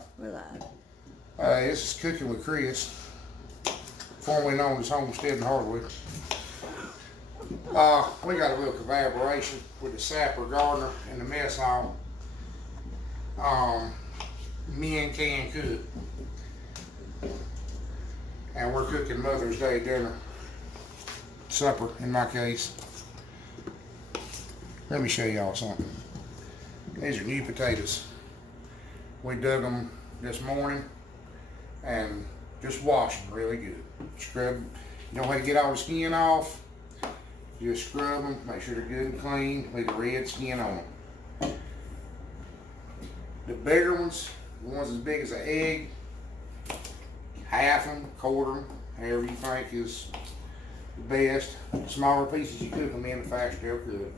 live. We're live. This is Cooking with Chris, formerly known as Homestead and Hardwood. We got a little collaboration with the Sapper Gardener and the Mess Hall. Men can cook. And we're cooking Mother's Day dinner. Supper, in my case. Let me show y'all something. These are new potatoes. We dug them this morning and just washed them really good. Scrub, you don't have to get all the skin off. Just scrub them, make sure they're good and clean, leave the red skin on them. The bigger ones, the ones as big as an egg, half them, quarter them, however you think is the best. The smaller pieces you cook them in, the faster they'll cook.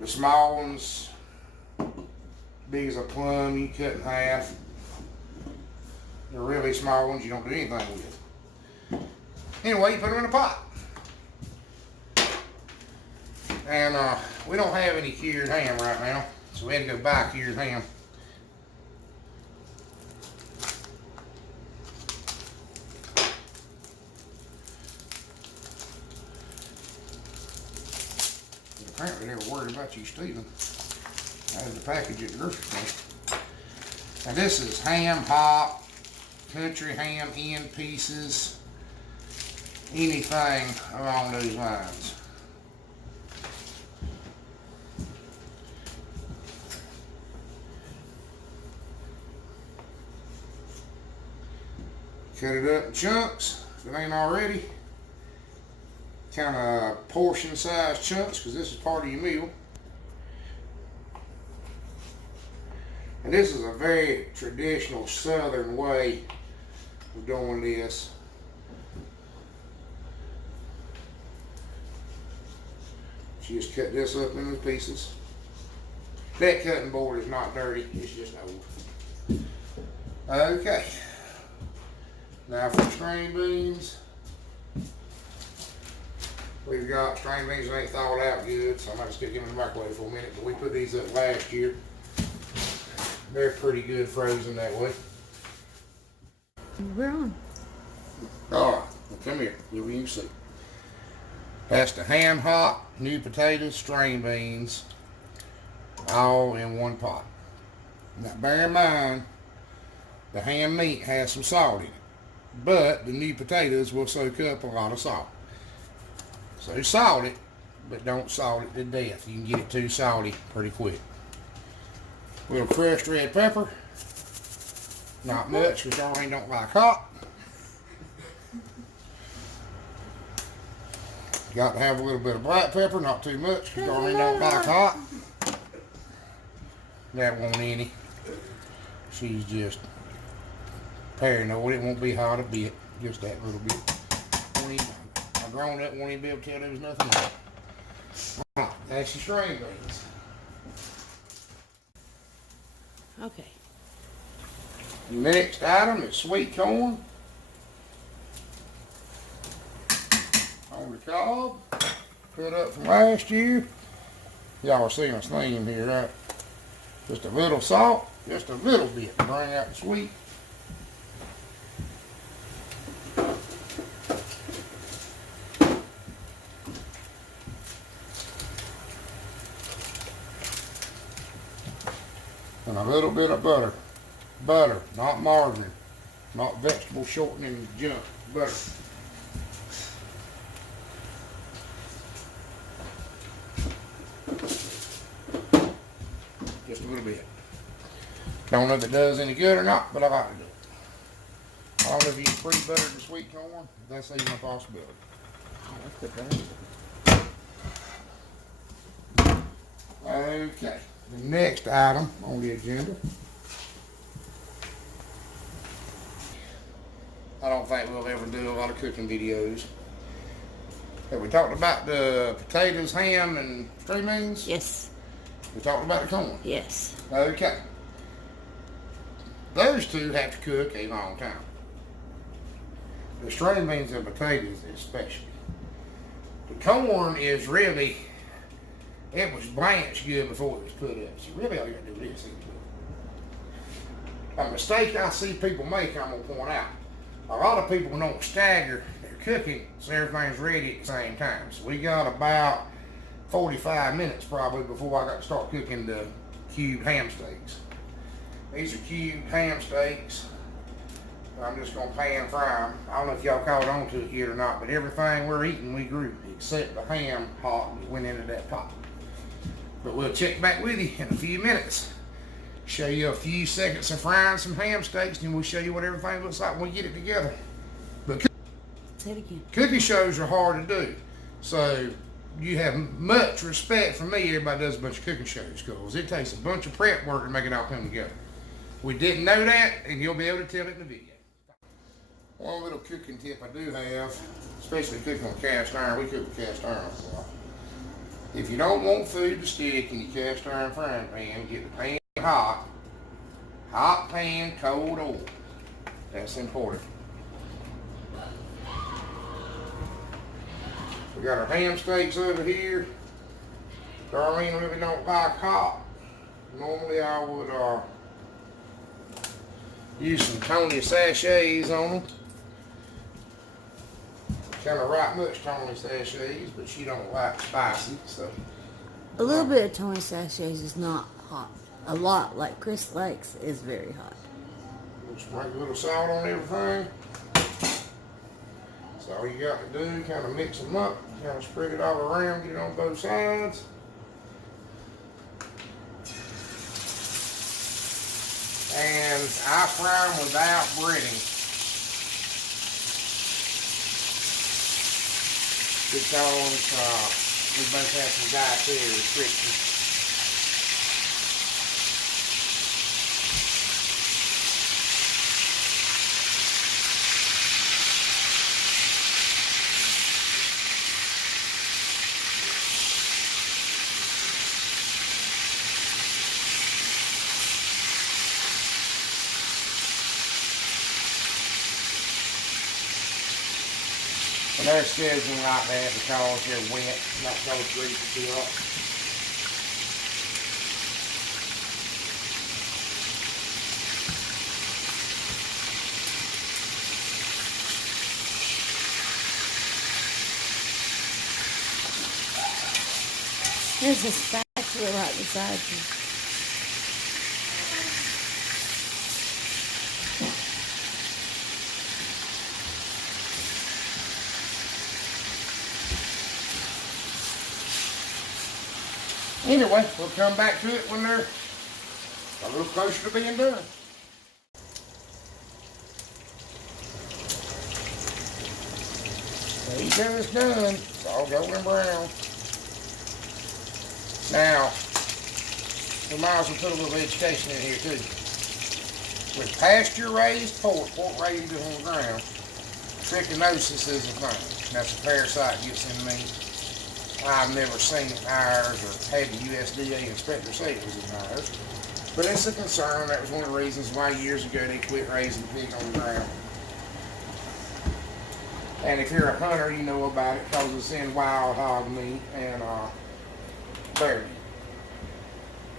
The small ones, big as a plum, you cut in half. The really small ones you don't do anything with. Anyway, you put them in a pot. And we don't have any cured ham right now, so we had to go buy cured ham. Apparently they were worried about you stealing out of the package at the grocery store. Now this is ham hock, country ham in pieces, anything along those lines. Cut it up in chunks if it ain't already. Kind of portion size chunks because this is part of your meal. And this is a very traditional southern way of doing this. You just cut this up into pieces. That cutting board is not dirty, it's just old. Okay. Now for string beans. We've got string beans that ain't thawed out good, so I might just get them in the microwave for a minute, but we put these up last year. They're pretty good frozen that way. We're on. Alright, well, come here, you can see. That's the ham hock, new potatoes, string beans, all in one pot. Now bear in mind, the ham meat has some salt in it, but the new potatoes will soak up a lot of salt. So salt it, but don't salt it to death. You can get it too salty pretty quick. A little crushed red pepper. Not much, because Darlene don't like hot. Got to have a little bit of black pepper, not too much, because Darlene don't like hot. That won't any. She's just paranoid. It won't be hot a bit, just that little bit. Grown up won't even be able to tell there was nothing there. Alright, that's your string beans. Okay. The next item is sweet corn. On the cob. Put up from last year. Y'all are seeing a theme here, right? Just a little salt, just a little bit to bring out the sweet. And a little bit of butter. Butter, not margarine. Not vegetable shortening junk. Butter. Just a little bit. Don't know if it does any good or not, but I like to do it. I don't know if you can pre-butter the sweet corn. That's even a possibility. Okay. The next item on the agenda. I don't think we'll ever do a lot of cooking videos. Have we talked about the potatoes, ham, and string beans? Yes. We talked about the corn? Yes. Okay. Those two have to cook a long time. The string beans and potatoes especially. The corn is really, it was blanched good before it was put up. So really all you gotta do is a mistake I see people make, I'm gonna point out. A lot of people don't stagger their cooking so everything's ready at the same time. So we got about 45 minutes probably before I got to start cooking the cubed ham steaks. These are cubed ham steaks. I'm just gonna pan fry them. I don't know if y'all caught on to it yet or not, but everything we're eating we grew except the ham pot that went into that pot. But we'll check back with you in a few minutes. Show you a few seconds of frying some ham steaks, and we'll show you what everything looks like when we get it together. But Say it again. cooking shows are hard to do, so you have much respect for me. Everybody does a bunch of cooking shows because it takes a bunch of prep work to make it all come together. We didn't know that, and you'll be able to tell it in the video. One little cooking tip I do have, especially cooking on cast iron, we cook with cast iron a lot. If you don't want food to stick in your cast iron frying pan, get the pan hot. Hot pan, cold oil. That's important. We got our ham steaks over here. Darlene really don't like hot. Normally I would use some Tony sachets on them. Kind of right much Tony sachets, but she don't like spicy, so. A little bit of Tony sachets is not hot. A lot, like Chris likes, is very hot. Sprinkle a little salt on everything. That's all you got to do. Kind of mix them up. Kind of spread it all around. Get it on both sides. And I fry them without breading, because we both have some dietary restrictions. And they're sizzling like that because they're wet, not so greasy too up. There's a spatula right beside you. Anyway, we'll come back to it when they're a little closer to being done. There you go, it's done. It's all golden brown. Now, we might as well put a little education in here too. With pasture-raised pork raised on the ground, trichinosis is a thing. That's a parasite gets in meat. I've never seen ours or had the USDA inspector say it was in ours. But it's a concern. That was one of the reasons why years ago they quit raising pig on the ground. And if you're a hunter, you know about it because it's in wild hog meat and bear meat.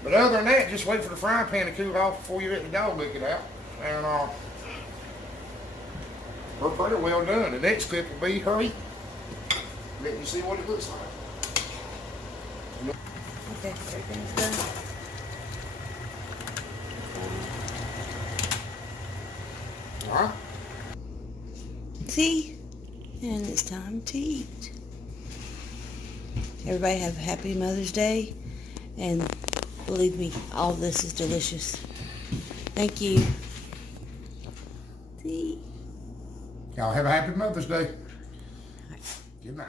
But other than that, just wait for the frying pan to cool off before you let the dog lick it out. And we're pretty well done. The next clip will be her eating. Let you see what it looks like. Okay, everything's done. Alright. See? And it's time to eat. Everybody have a happy Mother's Day. And believe me, all this is delicious. Thank you. See? Y'all have a happy Mother's Day. Good night.